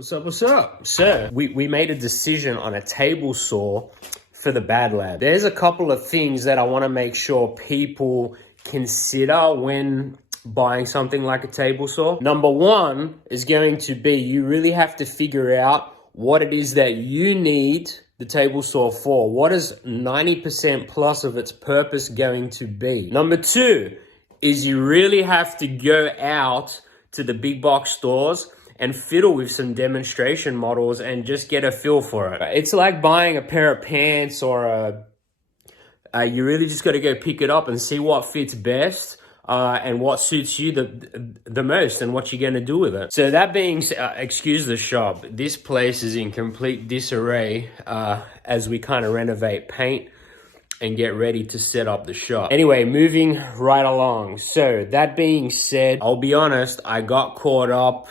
What's up, what's up? So, we made a decision on a table saw for the Bad Lab. There's a couple of things that I want to make sure people consider when buying something like a table saw. Number one is going to be you really have to figure out what it is that you need the table saw for. What is 90% plus of its purpose going to be? Number two is you really have to go out to the big box stores and fiddle with some demonstration models and just get a feel for it. It's like buying a pair of pants or you really just got to go pick it up and see what fits best and what suits you the most and what you're going to do with it. So that being, excuse the shop, this place is in complete disarray as we kind of renovate paint and get ready to set up the shop. Anyway, moving right along. So that being said, I'll be honest, I got caught up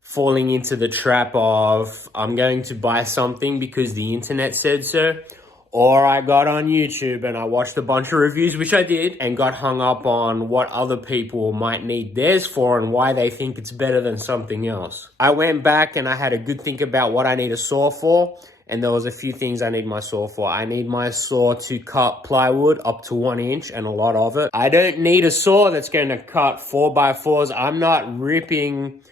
falling into the trap of I'm going to buy something because the internet said so, or I got on YouTube and I watched a bunch of reviews, which I did, and got hung up on what other people might need theirs for and why they think it's better than something else. I went back and I had a good think about what I need a saw for, and there was a few things I need my saw for. I need my saw to cut plywood up to 1 inch and a lot of it. I don't need a saw that's going to cut 4x4s. I'm not ripping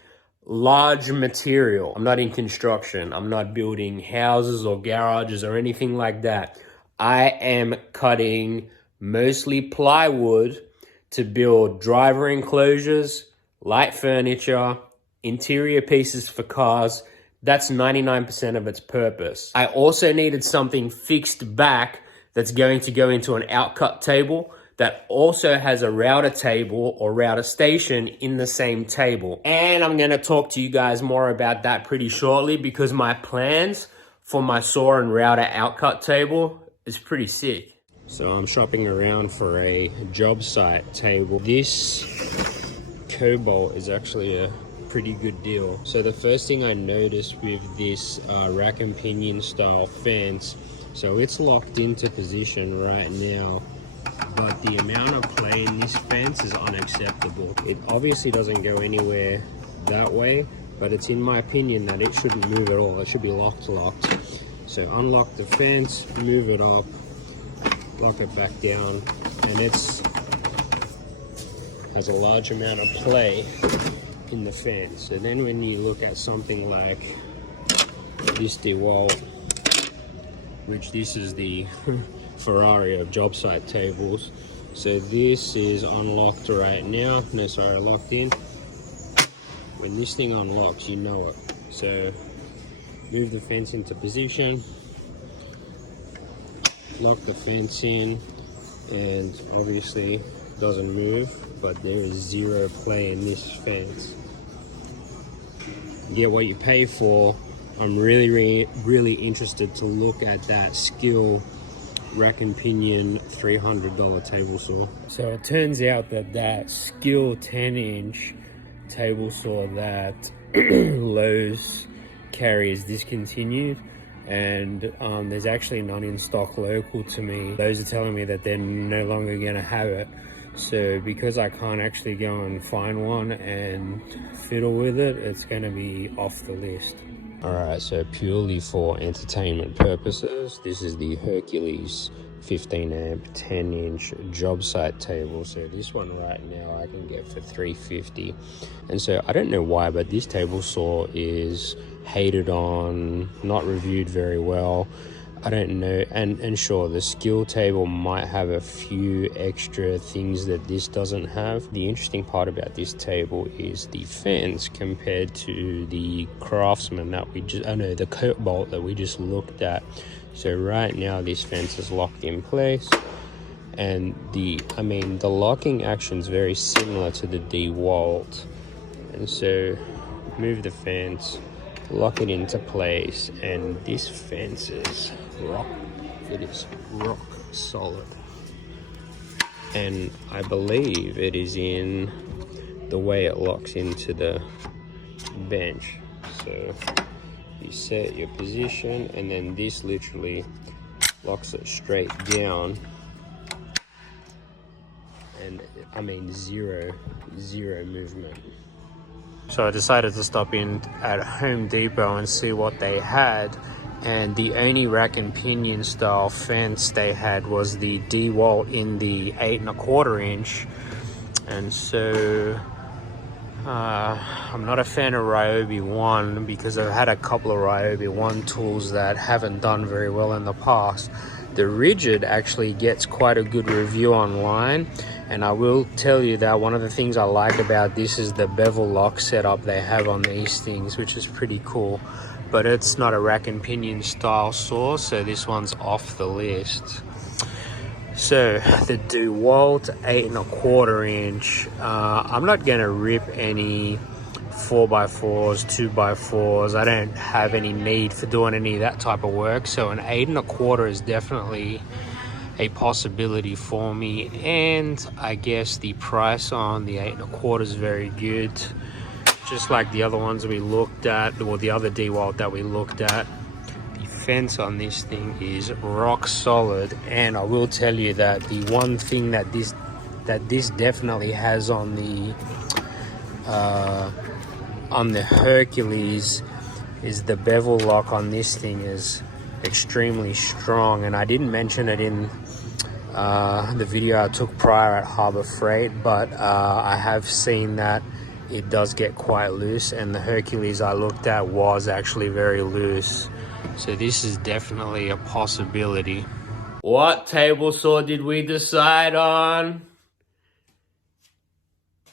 large material. I'm not in construction. I'm not building houses or garages or anything like that. I am cutting mostly plywood to build driver enclosures, light furniture, interior pieces for cars. That's 99% of its purpose. I also needed something fixed back that's going to go into an outcut table that also has a router table or router station in the same table. And I'm gonna talk to you guys more about that pretty shortly because my plans for my saw and router outcut table is pretty sick. So I'm shopping around for a job site table. This Cobalt is actually a pretty good deal. So the first thing I noticed with this rack and pinion style fence, so it's locked into position right now, but the amount of play in this fence is unacceptable. It obviously doesn't go anywhere that way, but it's in my opinion that it shouldn't move at all. It should be locked. So unlock the fence, move it up, lock it back down, and it's has a large amount of play in the fence. So then when you look at something like this Dewalt, which this is the Ferrari of job site tables. So this is unlocked right now. No, sorry, locked in. When this thing unlocks, you know it. So move the fence into position, lock the fence in, and obviously doesn't move, but there is zero play in this fence. You get what you pay for. I'm really interested to look at that Skill rack and pinion $300 table saw. So it turns out that Skill 10-inch table saw that Lowe's carry is discontinued, and there's actually none in stock local to me. Those are telling me that they're no longer going to have it. So because I can't actually go and find one and fiddle with it, it's going to be off the list. Alright, so purely for entertainment purposes, this is the Hercules 15 amp 10-inch job site table. So this one right now I can get for $350. And so I don't know why, but this table saw is hated on, not reviewed very well. I don't know, and sure, the Skill table might have a few extra things that this doesn't have. The interesting part about this table is the fence compared to the Craftsman that we just, the Cobalt that we just looked at. So right now this fence is locked in place, and the locking action is very similar to the Dewalt. And so move the fence, lock it into place, and this fence is rock solid. And I believe it is in the way it locks into the bench. So you set your position, and then this literally locks it straight down, and zero movement. So I decided to stop in at Home Depot and see what they had. And the only rack and pinion style fence they had was the Dewalt in the 8 1/4 inch. And so I'm not a fan of Ryobi 1 because I've had a couple of Ryobi 1 tools that haven't done very well in the past. The Rigid actually gets quite a good review online, and I will tell you that one of the things I like about this is the bevel lock setup they have on these things, which is pretty cool. But it's not a rack and pinion style saw, so this one's off the list. So the Dewalt 8 1/4 inch, I'm not gonna rip any 4x4s, 2x4s. I don't have any need for doing any of that type of work, so an 8 1/4 is definitely a possibility for me. And I guess the price on the 8 1/4 is very good, just like the other ones we looked at, or the other Dewalt that we looked at. The fence on this thing is rock solid, and I will tell you that the one thing that this definitely has on the Hercules is the bevel lock on this thing is extremely strong. And I didn't mention it in the video I took prior at Harbor Freight, but I have seen that it does get quite loose, and the Hercules I looked at was actually very loose. So this is definitely a possibility. What table saw did we decide on?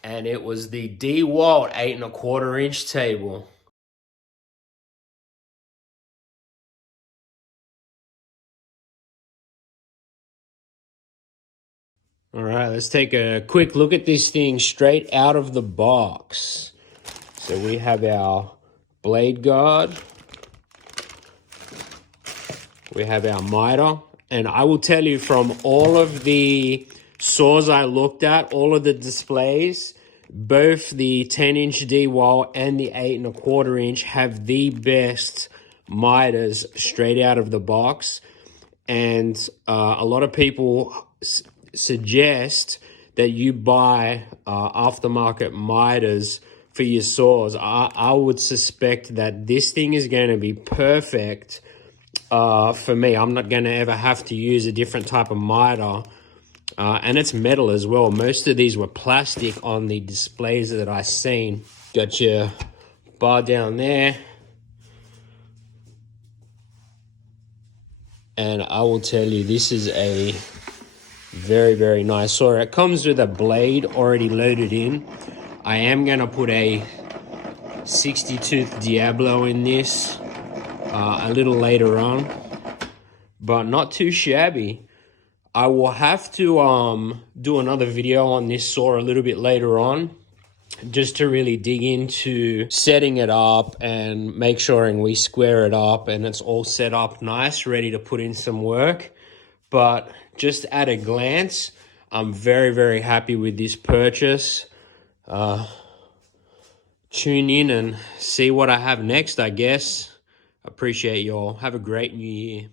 And it was the Dewalt 8 1/4 inch table. All right, let's take a quick look at this thing straight out of the box. So we have our blade guard. We have our miter. And I will tell you, from all of the saws I looked at, all of the displays, both the 10-inch Dewalt and the 8 1/4 inch have the best miters straight out of the box. And a lot of people suggest that you buy aftermarket miters for your saws. I would suspect that this thing is going to be perfect for me. I'm not going to ever have to use a different type of miter. And it's metal as well. Most of these were plastic on the displays that I seen. Got your bar down there. And I will tell you, this is a very, very nice saw. It comes with a blade already loaded in. I am going to put a 60-tooth Diablo in this a little later on, but not too shabby. I will have to do another video on this saw a little bit later on, just to really dig into setting it up and make sure we square it up and it's all set up nice, ready to put in some work. But just at a glance, I'm very, very happy with this purchase. Tune in and see what I have next, I guess. Appreciate y'all. Have a great new year.